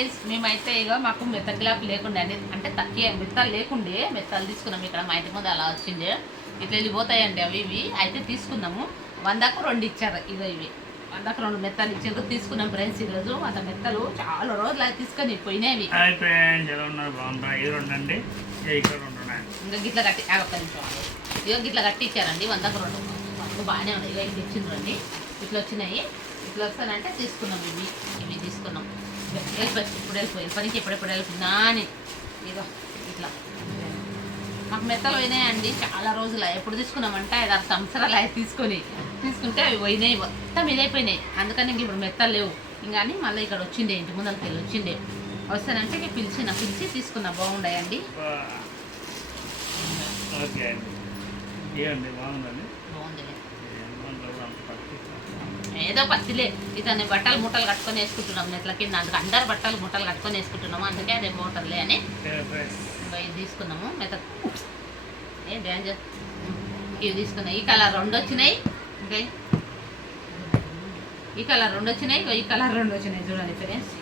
Friends మేమైతే ఇక మాకు మెత్తగిలాపు లేకుండే అంటే తక్కువ మెత్తలు లేకుండే మెత్తలు తీసుకున్నాము ఇక్కడ మా ఇంటి ముందు అలా వచ్చిండే ఇట్లా వెళ్ళిపోతాయండి అవి ఇవి అయితే తీసుకున్నాము 100కు 2 ఇచ్చారు ఇక ఇవి 100కు 2 మెత్తలు ఇచ్చారు తీసుకున్నాం ఫ్రెండ్స్ ఈరోజు అంత మెత్తలు చాలా రోజులు అయితే తీసుకొని పోయినాయి ఇంకా గిట్ల కట్టి ఒక్క నిమిషం ఇక గిట్ల కట్టి ఇచ్చారండి 100కు 2 బాగానే ఉన్నాయి ఇక ఇది ఇచ్చిండ్రండి ఇట్లా వచ్చినాయి ఇట్లా వస్తానంటే తీసుకున్నాం ఇవి ఇవి తీసుకున్నాం వెళ్ళిపోయి పనికి ఎప్పుడెప్పుడు వెళ్ళిపోయిందా అని ఇదో ఇట్లా మాకు మెత్తలు పోయినాయండి చాలా రోజులు ఎప్పుడు తీసుకున్నామంటే 5-6 సంవత్సరాలు అవి తీసుకుంటే అవి పోయినాయి మొత్తం ఇదైపోయినాయి అందుకని ఇంక ఇప్పుడు మెత్తలు లేవు ఇంకా మళ్ళీ ఇక్కడ వచ్చిండే ఇంటి ముందరికి వెళ్ళి వచ్చిండే వస్తానంటే ఇక పిలిచి తీసుకున్నా బాగుండాయండి బాగుంది ఏదో పత్తిలే ఇతని బట్టలు మూటలు కట్టుకొని వేసుకుంటున్నాం నెట్ల కింద అందుకు అందరు బట్టలు మూటలు కట్టుకొని వేసుకుంటున్నాము అందుకే అదే బాగుంటుందిలే అని ఇది తీసుకున్నాము మెత్త ఏ డ్యాన్స్ ఇవి తీసుకున్నాయి ఈ కలర్ 2 వచ్చినాయి ఇంకా ఈ కలర్ 2 వచ్చినాయి ఈ కలర్ 2 వచ్చినాయి చూడండి ఫ్రెండ్స్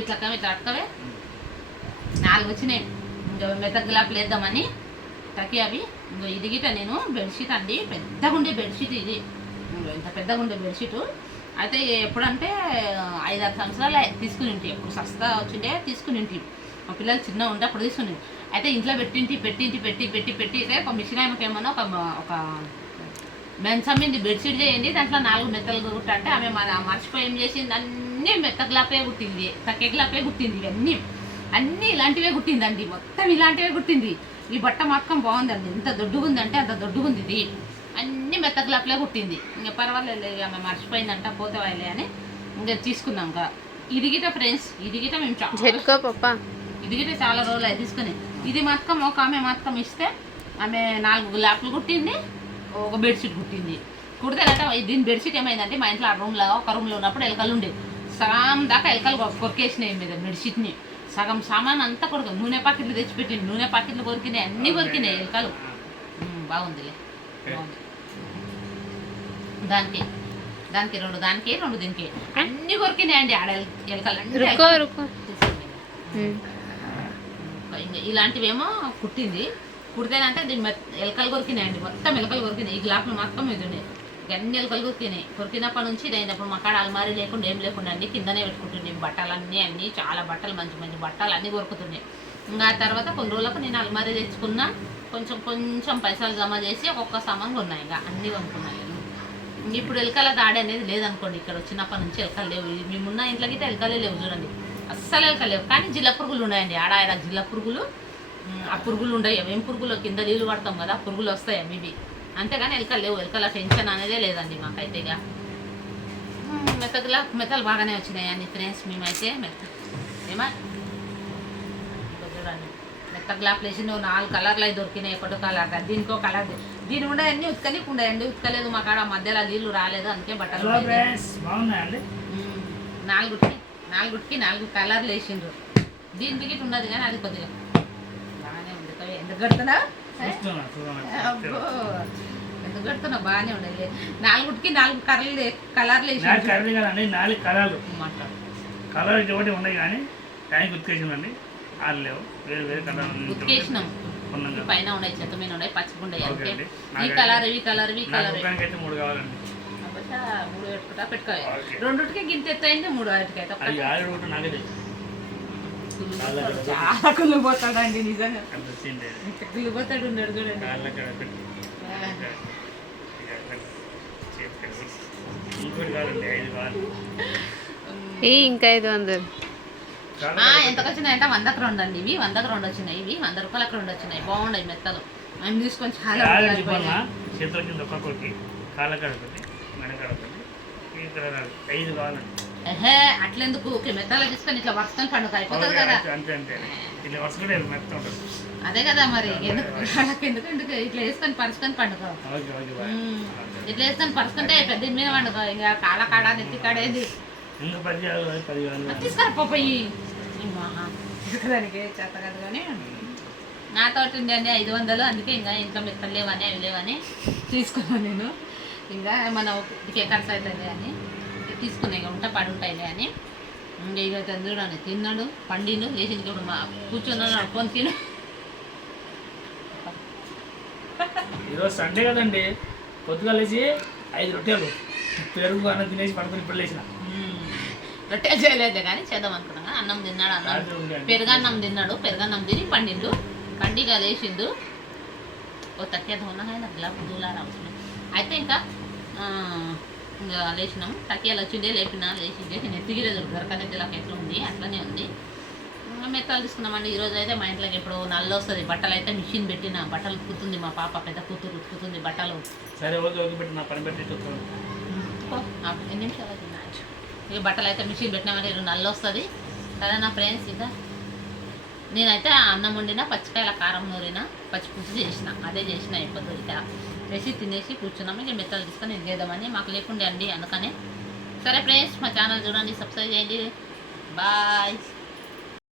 ఇట్లా అక్కవే 4 వచ్చినాయి ఇంకా మెత్త గ్లాపులు వేద్దామని తక్కి అవి ఇంకో ఇది గిట నేను బెడ్షీట్ అండి పెద్దగా ఉండే బెడ్షీట్ ఇది ఇంత పెద్దగా ఉండే బెడ్షీట్ అయితే ఎప్పుడంటే 5-6 సంవత్సరాలు తీసుకుని ఉంటే ఎప్పుడు సస్తా వచ్చిండే తీసుకుని ఉంటే మా పిల్లలు చిన్న ఉంటే అప్పుడు తీసుకుని అయితే ఇంట్లో పెట్టి ఒక మిషన్ ఆమెకేమన్నా ఒక మంచం మీద బెడ్షీట్ చేయండి దాంట్లో 4 మెత్తలు కుట్టంటే ఆమె మర్చిపోయి ఏం చేసింది అన్నీ మెత్త గ్లాపే కుట్టింది తక్కే గ్లాపే కుట్టింది అన్నీ ఇలాంటివే కుట్టిందండి మొత్తం ఇలాంటివే కుట్టింది ఈ బట్ట మాత్రం బాగుందండి ఎంత దొడ్డుగుందంటే అంత దొడ్డుగుంది ఇది అన్నీ మెత్త గ్లాప్లే కుట్టింది ఇంకా పర్వాలేదు ఆమె మర్చిపోయిందంట పోతే వాళ్ళే అని ఇంకా తీసుకున్నాం ఇంకా ఇది గిట ఫ్రెండ్స్ ఇది గిట మేము ఇది గిట చాలా రోజులు అవి తీసుకుని ఇది మాత్రం ఒక ఆమె మాత్రం ఇస్తే ఆమె 4 గ్లాప్లు కుట్టింది ఒక బెడ్షీట్ కుట్టింది కుడితేనట దీని బెడ్షీట్ ఏమైందంటే మా ఇంట్లో ఒక రూమ్లో ఉన్నప్పుడు ఎలకలు ఉండేవి సగం దాకా ఎలకలు కొరికేసినాయి మీద బెడ్షీట్ని సగం సామాన్ అంతా కొడుకు నూనె ప్యాకెట్లు తెచ్చిపెట్టింది నూనె ప్యాకెట్లు కొరికినాయి అన్నీ కొరికినాయి ఎలకలు బాగుందిలే బాగుంది దానికి 2 దీనికి అన్ని కొరికినాయండి ఆడ ఎలకలు ఇలాంటివేమో కుట్టింది కుడితేనంటే దీన్ని ఎలకలు కొరికినాయండి మొత్తం ఎలకలు కొరికినాయి ఈ గ్లాపులు మొత్తం ఇది ఉండే అన్ని ఎలకలు కొరికినప్పటి నుంచి ఇదైనప్పుడు మా కాడ అల్మారీ లేకుండా ఏం లేకుండా అండి కిందనే పెట్టుకుంటుండే బట్టలన్నీ చాలా బట్టలు మంచి బట్టలు అన్నీ కొరుకుతున్నాయి ఇంకా ఆ తర్వాత కొన్ని రోజులకు నేను అల్మారీ తెచ్చుకున్నా కొంచెం పైసలు జమ చేసి ఒక్కొక్క సామాన్ కొన్నాయి ఇంకా అన్నీ కొనుక్కున్నాయి ఇప్పుడు ఎలకల దాడి అనేది లేదనుకోండి ఇక్కడ వచ్చినప్పటి నుంచి ఎలకలు లేవు మేమున్న ఇంట్లోకి ఎలకలే లేవు చూడండి అస్సలు ఎలకలు లేవు కానీ జిల్ల పురుగులు ఉన్నాయండి ఆడ జిల్ల పురుగులు ఆ పురుగులు ఉండవు ఏం పురుగులు కింద నీళ్ళు పడతాం కదా పురుగులు వస్తాయి ఇవి అంతేగాని ఎలకలు లేవు ఎలకల టెన్షన్ అనేదే లేదండి మాకైతే ఇక మెత్తలు బాగానే వచ్చినాయి అన్ని ఫ్రెండ్స్ మేమైతే ఏమా చూడండి మెత్త గ్లాప్లు వేసి 4 కలర్లు అవి దొరికినాయి ఒకటో కలర్ దీనికో కలర్ దీని ఉండే అన్నీ ఉండేయండి ఉతకలేదు మా కాడ మధ్యలో నీళ్ళు రాలేదు అందుకే బట్టలు బాగున్నాయండి 4 కలర్లు వేసిండ్రు దీని దిగిట్ ఉన్నది కానీ అది కొద్దిగా బాగానే ఉంది ఎందుకు కడుతున్నావు ఎందుకు కడుతున్నావు బాగానే ఉండేది 4 కలర్లు వేసిండ్రు కలర్ ఉన్నాయి కానీ టైంకి ఉతికేసిందండి లేవు వేరే కలర్ ఉతికేసినాం పైన ఉన్నాయి చెత్త మీద ఉన్నాయి పచ్చిగుండాయి అంటే ఈ కలర్ ఈ కలర్ ఈ కలర్ 3 కావాలండి 3 పెట్టుకోవాలి 2కి గింత ఎత్తైంది 3 అయితే చాలా కుళ్ళిపోతాడండి నిజంగా కుళ్ళిపోతాడు ఉన్నాడు చూడండి ఇంకా 500 ఎంతకు వచ్చినాయంటే 100కు 2 అండి ఇవి 100కు 2 వచ్చినాయి ఇవి 100 రూపాయలకు 2 వచ్చినాయి బాగున్నాయి మెత్తలు మేము తీసుకొని చాలా అట్లెందుకు మెత్తలు తీసుకొని ఇట్లా వరుసకొని పండుగ అయిపోతుంది కదా అదే కదా మరి ఎందుకు ఇట్లా వేసుకొని పరుచుకొని పండుగ ఇట్లా వేసుకొని పరుచుకుంటే పెద్ద మీద పండుగ ఇంకా కాడ నెత్తి కాడేది తీసుకురాపోయి దానికి చేత కదా కానీ నాతో ఉండే అండి 500 అందుకే ఇంకా ఇంట్లో మెత్తలు లేవని అవి లేవని తీసుకున్నాను నేను ఇంకా మన ఇకే ఖర్చు అవుతుంది అని తీసుకున్నాయి ఉంట పడి ఉంటాయిలే అని ఇంకా ఇక చూడండి తిన్నాడు పండిండు లేచింది ఇప్పుడు మా కూర్చున్నాడు ఫోన్ తిను. ఈరోజు సండే కదండి, పొద్దుగా లేచి 5 రొట్టెలు పెరుగు అన్నం తినేసి పడుకుని ఇప్పుడు లేచిన. రొట్టెలు చేయలేదు కానీ చేద్దాం అనుకున్నాం కానీ అన్నం తిన్నాడు, అన్నం పెరుగన్నం తిన్నాడు, పెరుగన్నం తిని పండిండు, పండిగా లేచిండు. ఓ తక్కే ధోనా నాకు గిలా దూలారా అయితే ఇంకా లేచినాం. తక్కియాలు వచ్చిండే లేపినా లేచిండే నెత్తిగిలేదు దొరకనెత్తిలాక ఎట్లా ఉంది అట్లనే ఉంది. మెత్తలు తీసుకున్నామండి. ఈరోజు అయితే మా ఇంట్లోకి ఎప్పుడు నల్లు వస్తుంది. బట్టలు అయితే మిషన్ పెట్టిన, బట్టలు ఉతుకుతుంది మా పాప, పెద్ద కూతురు ఉతుకుతుంది బట్టలు. సరే ఓకే పెట్టి నా పని పెట్టి ఎన్ని నిమిషాలు అవుతుంది మ్యాచ్. ఇక బట్టలు అయితే మిషన్ పెట్టినామంటే ఈరోజు నల్లు వస్తుంది. సరే నా ఫ్రెండ్స్, ఇక నేనైతే అన్నం వండిన, పచ్చికాయల కారం నూరిన, పచ్చిపులుసు చేసిన, అదే చేసిన అయిపోతుంది. ఇక చేసి తినేసి కూర్చున్నాము. ఇక మెత్తలు తీసుకొని చేద్దామని మాకు లేకుండే అండి అందుకనే. సరే ఫ్రెండ్స్, మా ఛానల్ చూడండి, సబ్స్క్రైబ్ చేయండి. బాయ్.